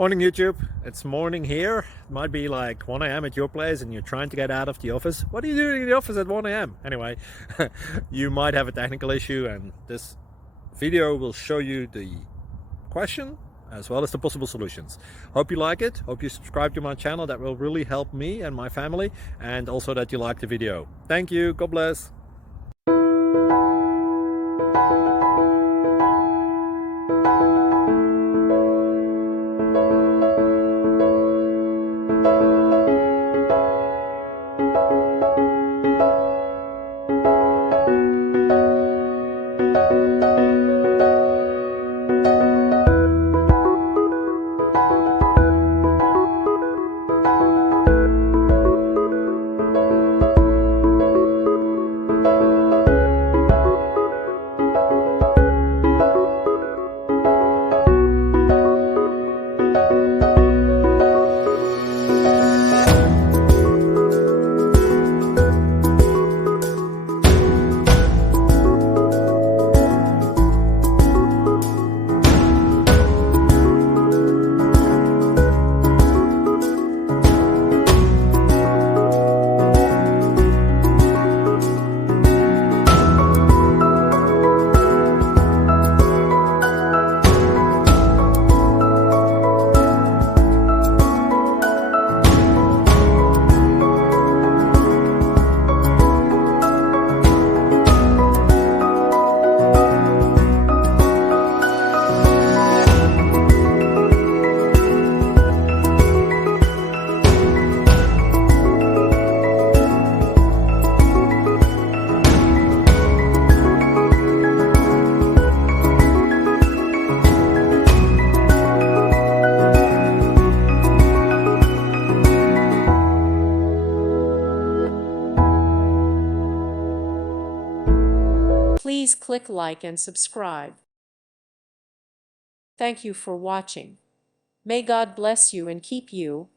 Morning YouTube, it's morning here. It might be like 1 a.m. at your place and you're trying to get out of the office. What are you doing in the office at 1 a.m.? Anyway, you might have a technical issue and this video will show you the question as well as the possible solutions. Hope you like it, hope you subscribe to my channel. That will really help me and my family, and also that you like the video. Thank you, God bless. Please click like and subscribe. Thank you for watching. May God bless you and keep you.